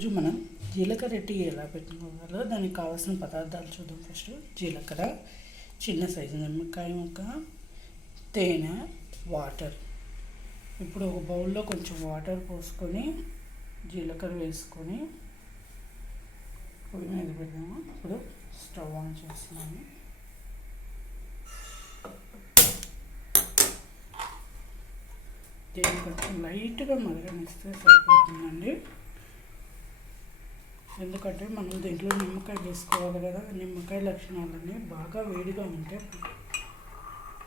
రోజు మనం జీలకర్ర టీ ఎలా పెట్టుకోవాలో దానికి కావాల్సిన పదార్థాలు చూద్దాం. ఫస్ట్ జీలకర్ర, చిన్న సైజు నిమ్మకాయ ముక్క, తేనె, వాటర్. ఇప్పుడు ఒక బౌల్లో కొంచెం వాటర్ పోసుకొని జీలకర్ర వేసుకొని పొయ్యి మీద పెడదాము. ఇప్పుడు స్టవ్ ఆన్ చేస్తున్నాము. దీన్ని కొంచెం లైట్గా మరగనిస్తే సరిపోతుందండి. ఎందుకంటే మనం దీంట్లో నిమ్మకాయ వేసుకోవాలి కదా, నిమ్మకాయ లక్షణాలన్నీ బాగా వేడిగా ఉంటే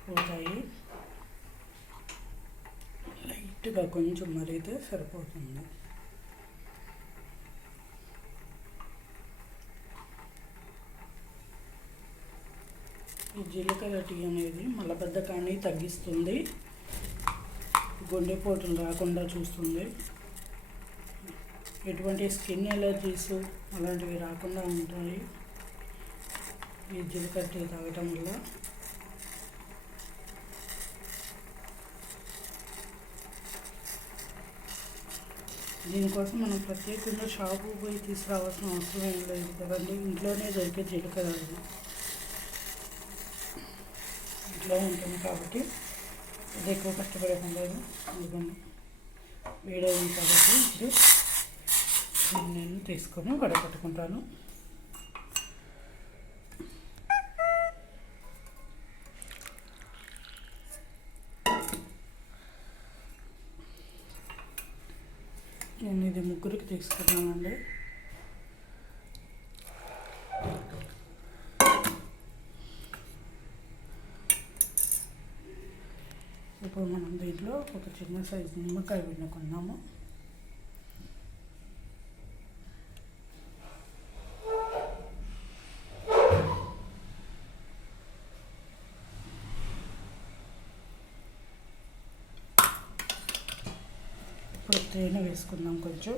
పోతాయి. లైట్గా కొంచెం మరిగితే సరిపోతుంది. ఈ జీలకర్ర టీ అనేది మలబద్ధకాన్ని తగ్గిస్తుంది, గుండెపోటులు రాకుండా చూస్తుంది, ఎటువంటి స్కిన్ ఎలర్జీస్ అలాంటివి రాకుండా ఉంటాయి ఈ జీలకర్ర టీ తాగటం వల్ల. దీనికోసం మనం ప్రత్యేకంగా షాపు పోయి తీసుకురావాల్సిన అవసరం ఏం లేదు కదండి. ఇంట్లోనే దొరికే జీలకర్ర ఇంట్లో ఉంటుంది కాబట్టి ఇది ఎక్కువ కష్టపడటం లేదు. ఇదిగోండి వేడైంది కాబట్టి ఇప్పుడు నేను తీసుకొని వడకట్టుకుంటాను. నేను ఇది ముగ్గురికి తీసుకున్నానండి. ఇప్పుడు మనం దీంట్లో ఒక చిన్న సైజు నిమ్మకాయ పిండుకున్నాము. ఇప్పుడు తేనె వేసుకుందాం కొంచెం.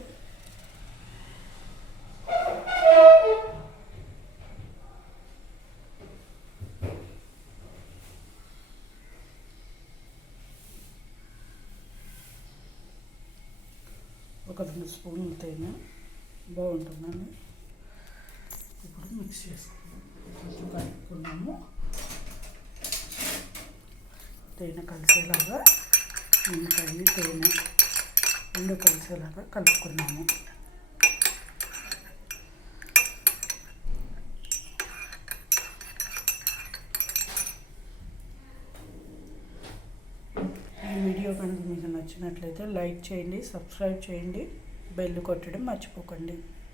ఒక 2 స్పూన్లు తేనె బాగుంటుందండి. ఇప్పుడు మిక్స్ చేసుకుందాం. కొంచెం కలుపుకున్నాము. తేనె కలిసేలాగా, నిమ్మకాయ తేనె రెండు కలిసేలాగా కలుపుకున్నాము. ఈ వీడియో కనుక మీకు నచ్చినట్లయితే లైక్ చేయండి, సబ్స్క్రైబ్ చేయండి, బెల్ కొట్టడం మర్చిపోకండి.